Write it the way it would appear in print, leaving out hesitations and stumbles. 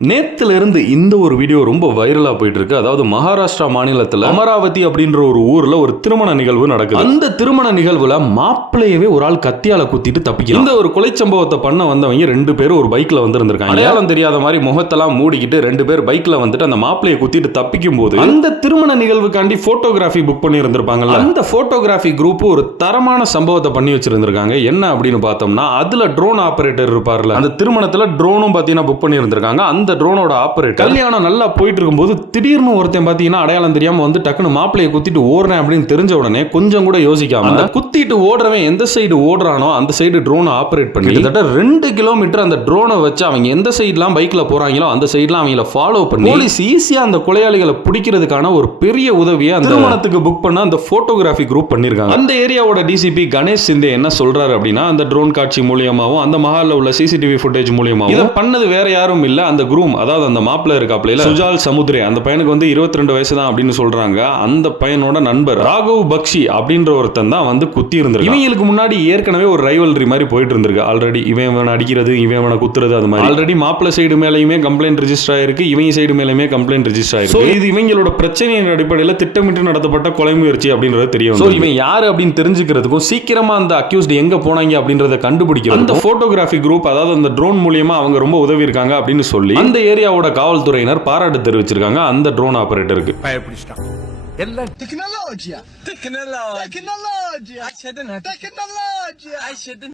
நேத்துல இருந்து இந்த ஒரு வீடியோ ரொம்ப வைரலா போயிட்டு இருக்கு. அதாவது மகாராஷ்டிரா மாநிலத்துல அமராவதி அப்படின்ற ஒரு ஊர்ல ஒரு திருமண நிகழ்வு நடக்குது. அந்த திருமண நிகழ்வுல மாப்பிள்ளையவே ஒரு ஆள் கத்தியால குத்திட்டு தப்பிக்கிறான். இந்த ஒரு கொலை சம்பவத்தை பண்ண வந்தவங்க ரெண்டு பேரும் ஒரு பைக்ல வந்திருந்திருக்காங்க. அடையாளம் தெரியாத மாதிரி முகத்தெல்லாம் மூடிக்கிட்டு ரெண்டு பேர் பைக்ல வந்துட்டு அந்த மாப்பிள்ளையை குத்திட்டு தப்பிக்கும் போது அந்த திருமண நிகழ்வுக்காண்டி போட்டோகிராஃபி புக் பண்ணி இருந்திருப்பாங்கல்ல, அந்த போட்டோகிராஃபி குரூப் ஒரு தரமான சம்பவத்தை பண்ணி வச்சிருந்திருக்காங்க. என்ன அப்படின்னு பார்த்தோம்னா அதுல ட்ரோன் ஆபரேட்டர் இருப்பார்ல, அந்த திருமணத்துல ட்ரோனும் பாத்தீங்கன்னா புக் பண்ணி இருந்திருக்காங்க. அந்த ட்ரோனோட ஆபரேட்டர் கல்யாணம் நல்லா போயிட்டு இருக்கும்போது திடீர்னு ஒருத்தன் பாத்தீங்கன்னா அடையாளம் தெரியாம வந்து டக்குனு மாப்பிளையை குத்திட்டு ஓடுறேன் அப்படின்னு தெரிஞ்ச உடனே கொஞ்சம் கூட யோசிக்காம அந்த குத்திட்டு ஓடுறவன் எந்த சைடு ஓடுறானோ அந்த சைடு ட்ரோனை ஆபரேட் பண்ணி கிட்டத்தட்ட 2 கிலோமீட்டர் அந்த ட்ரோனை வச்சு அவங்க எந்த சைடுலாம் பைக்ல போறாங்களோ அந்த சைடுலாம் அவங்கள ஃபாலோ பண்ணி போலீஸ் ஈஸியா அந்த கொலையாளிகளை பிடிக்கிறதுக்கான ஒரு பெரிய உதவியை அந்த திருமணத்துக்கு புக் பண்ண அந்த போட்டோகிராஃபி குரூப் பண்ணிருக்காங்க. அந்த ஏரியாவோட டிசிபி கணேஷ் சிந்தே என்ன சொல்றாரு அப்படின்னா, அந்த ட்ரோன் காட்சி மூலியமாவும் அந்த மஹால்ல உள்ள சிசிடிவி ஃபுட்டேஜ் மூலியமாவும் இதை பண்ணது வேற யாரும் இல்ல, அந்த குரூம் அதாவது அந்த மாப்பிள்ளை இருக்காப்ல சுஜால் சமுத்ரே, அந்த பையனுக்கு வந்து 22 வயசு தான் அப்படின்னு சொல்றாங்க. அந்த பையனோட நண்பர் ராகவ் பக்ஷி அப்படின்ற ஒருத்தன் தான் வந்து குத்தி இருந்திருக்கு. இவங்களுக்கு முன்னாடி ஏற்கனவே ஒரு ரைவல்ரி மாதிரி போயிட்டு இருந்திருக்கு. ஆல்ரெடி இவன் அடிக்கிறது இவன் குத்துறது அது மாதிரி ஆல்ரெடி மாப்பிள்ளை சைடு மேலயுமே கம்ப்ளைண்ட் ரெஜிஸ்டர் ஆயிருக்கு, இவங்க சைடு மேலயுமே கம்ப்ளைண்ட் ரெஜிஸ்டர் ஆயிருக்கு. இது இவங்களோட பிரச்சனையின் அடிப்படையில் திட்டமிட்டு நடத்தப்பட்ட கொலை முயற்சி அப்படின்றது தெரியும். இவன் யாரு அப்படின்னு தெரிஞ்சுக்கிறதுக்கும் சீக்கிரமா அந்த அக்யூஸ்ட் எங்க போனாங்க அப்படின்றத கண்டுபிடிக்கிறது அந்த போட்டோகிராஃபி குரூப் அதாவது அந்த ட்ரோன் மூலியமா அவங்க ரொம்ப உதவி இருக்காங்க அப்படின்னு சொல்லி அந்த ஏரியாவோட காவல்துறையினர் பாராட்டு தெரிவிச்சிருக்காங்க அந்த ட்ரோன் ஆபரேட்டருக்கு.